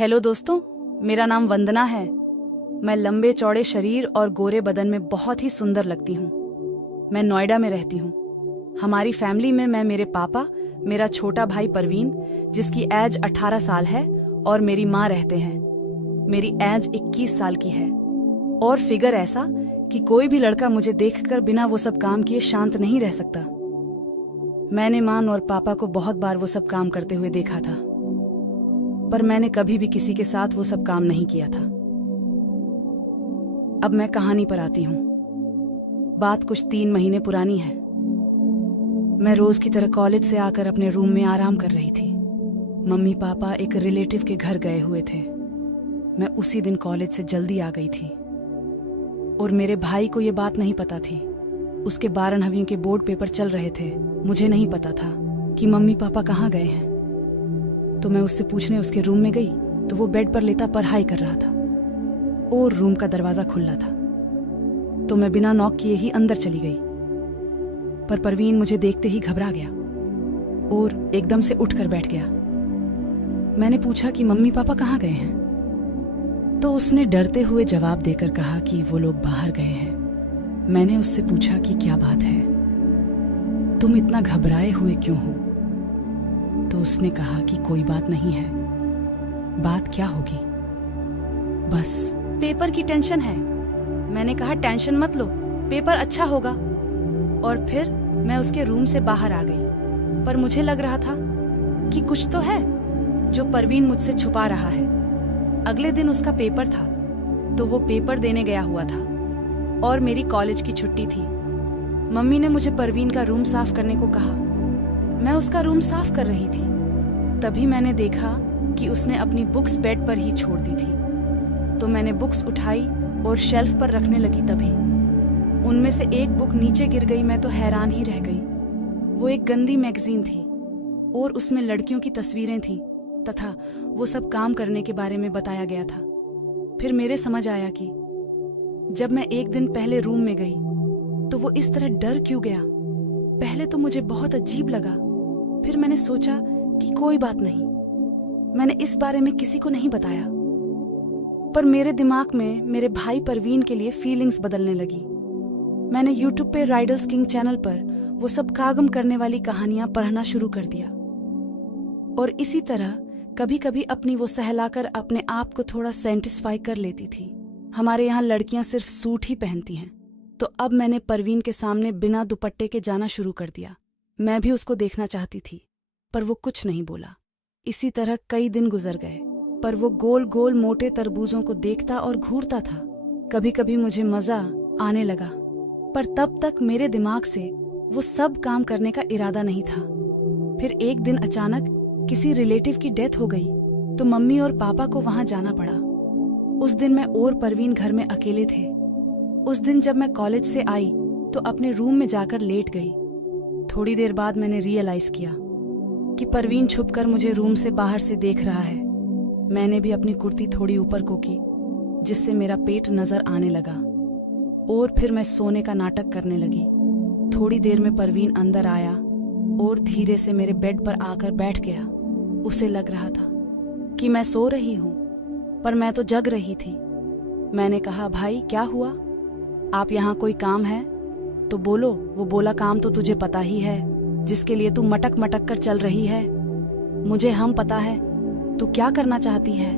Hello दोस्तों, मेरा नाम वंदना है। मैं लंबे चौड़े शरीर और गोरे बदन में बहुत ही सुंदर लगती हूँ। मैं नोएडा में रहती हूँ। हमारी फैमिली में मैं, मेरे पापा, मेरा छोटा भाई परवीन जिसकी एज 18 साल है और मेरी माँ रहते हैं। मेरी एज 21 साल की है और फिगर ऐसा कि कोई भी लड़का मुझे देखकर बिना वो सब काम किए शांत नहीं रह सकता। मैंने माँ और पापा को बहुत बार वो सब काम करते हुए देखा था, पर मैंने कभी भी किसी के साथ वो सब काम नहीं किया था। अब मैं कहानी पर आती हूँ। बात कुछ 3 महीने पुरानी है। मैं रोज की तरह कॉलेज से आकर अपने रूम में आराम कर रही थी। मम्मी पापा एक रिलेटिव के घर गए हुए थे। मैं उसी दिन कॉलेज से जल्दी आ गई थी और मेरे भाई को ये बात नहीं पता थी। उसके 12वीं के बोर्ड पेपर चल रहे थे। मुझे नहीं पता था कि मम्मी पापा कहाँ गए हैं, तो मैं उससे पूछने उसके रूम में गई तो वो बेड पर लेटा पढ़ाई कर रहा था और रूम का दरवाजा खुला था। तो मैं बिना नॉक किए ही अंदर चली गई, पर परवीन मुझे देखते ही घबरा गया और एकदम से उठकर बैठ गया। मैंने पूछा कि मम्मी पापा कहाँ गए हैं, तो उसने डरते हुए जवाब देकर कहा कि वो लोग बाहर गए हैं। मैंने उससे पूछा कि क्या बात है, तुम इतना घबराए हुए क्यों हो? तो उसने कहा कि कोई बात नहीं है। बात क्या होगी? बस पेपर की टेंशन है। मैंने कहा टेंशन मत लो, पेपर अच्छा होगा। और फिर मैं उसके रूम से बाहर आ गई, पर मुझे लग रहा था कि कुछ तो है जो परवीन मुझसे छुपा रहा है। अगले दिन उसका पेपर था, तो वो पेपर देने गया हुआ था और मेरी कॉलेज की छुट्टी थी। मम्मी ने मुझे परवीन का रूम साफ करने को कहा। मैं उसका रूम साफ कर रही थी, तभी मैंने देखा कि उसने अपनी बुक्स बेड पर ही छोड़ दी थी। तो मैंने बुक्स उठाई और शेल्फ पर रखने लगी। तभी उनमें से एक बुक नीचे गिर गई। मैं तो हैरान ही रह गई। वो एक गंदी मैगजीन थी और उसमें लड़कियों की तस्वीरें थीं तथा वो सब काम करने के बारे में बताया गया था। फिर मेरे समझ आया कि जब मैं एक दिन पहले रूम में गई तो वो इस तरह डर क्यों गया। पहले तो मुझे बहुत अजीब लगा, फिर मैंने सोचा कि कोई बात नहीं। मैंने इस बारे में किसी को नहीं बताया, पर मेरे दिमाग में मेरे भाई परवीन के लिए फीलिंग्स बदलने लगी। मैंने यूट्यूब पे राइडल्स किंग चैनल पर वो सब कागम करने वाली कहानियां पढ़ना शुरू कर दिया और इसी तरह कभी कभी अपनी वो सहलाकर अपने आप को थोड़ा सेटिस्फाई कर लेती थी। हमारे यहाँ लड़कियां सिर्फ सूट ही पहनती हैं, तो अब मैंने परवीन के सामने बिना दुपट्टे के जाना शुरू कर दिया। मैं भी उसको देखना चाहती थी, पर वो कुछ नहीं बोला। इसी तरह कई दिन गुजर गए, पर वो गोल गोल मोटे तरबूजों को देखता और घूरता था। कभी कभी मुझे मजा आने लगा, पर तब तक मेरे दिमाग से वो सब काम करने का इरादा नहीं था। फिर एक दिन अचानक किसी रिलेटिव की डेथ हो गई, तो मम्मी और पापा को वहां जाना पड़ा। उस दिन मैं और परवीन घर में अकेले थे। उस दिन जब मैं कॉलेज से आई तो अपने रूम में जाकर लेट गई। थोड़ी देर बाद मैंने रियलाइज किया कि परवीन छुपकर मुझे रूम से बाहर से देख रहा है। मैंने भी अपनी कुर्ती थोड़ी ऊपर को की, जिससे मेरा पेट नजर आने लगा और फिर मैं सोने का नाटक करने लगी। थोड़ी देर में परवीन अंदर आया और धीरे से मेरे बेड पर आकर बैठ गया। उसे लग रहा था कि मैं सो रही हूं, पर मैं तो जग रही थी। मैंने कहा, भाई क्या हुआ? आप यहाँ कोई काम है तो बोलो। वो बोला, काम तो तुझे पता ही है, जिसके लिए तू मटक मटक कर चल रही है। मुझे हम पता है तू क्या करना चाहती है।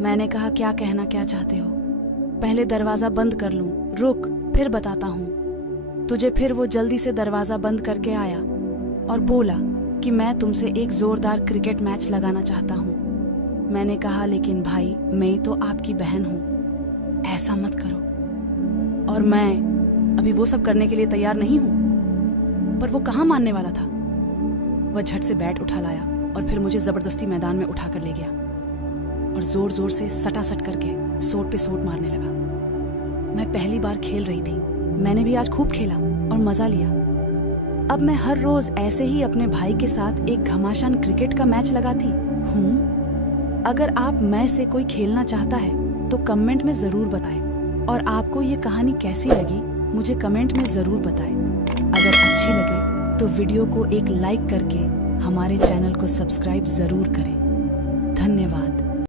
मैंने कहा, क्या कहना क्या चाहते हो? पहले दरवाजा बंद कर लूं, रुक फिर बताता हूं तुझे। फिर वो जल्दी से दरवाजा बंद करके आया और बोला कि मैं तुमसे एक जोरदार क्रिकेट मैच लगाना चाहता हूं। मैंने कहा, लेकिन भाई मैं तो आपकी बहन हूं, ऐसा मत करो। और मैं अभी वो सब करने के लिए तैयार नहीं हूं। पर वो कहाँ मानने वाला था। वह झट से बैट उठा लाया और फिर मुझे जबरदस्ती मैदान में उठाकर ले गया और जोर जोर से सटासट करके सोट पे सोट मारने लगा। मैं पहली बार खेल रही थी। मैंने भी आज खूब खेला और मजा लिया। अब मैं हर रोज ऐसे ही अपने भाई के साथ एक घमासान क्रिकेट का मैच लगाती हूँ। अगर आप मैं से कोई खेलना चाहता है तो कमेंट में जरूर बताएं, और आपको ये कहानी कैसी लगी मुझे कमेंट में जरूर बताएं। अगर अच्छी लगे तो वीडियो को एक लाइक करके हमारे चैनल को सब्सक्राइब जरूर करें। धन्यवाद।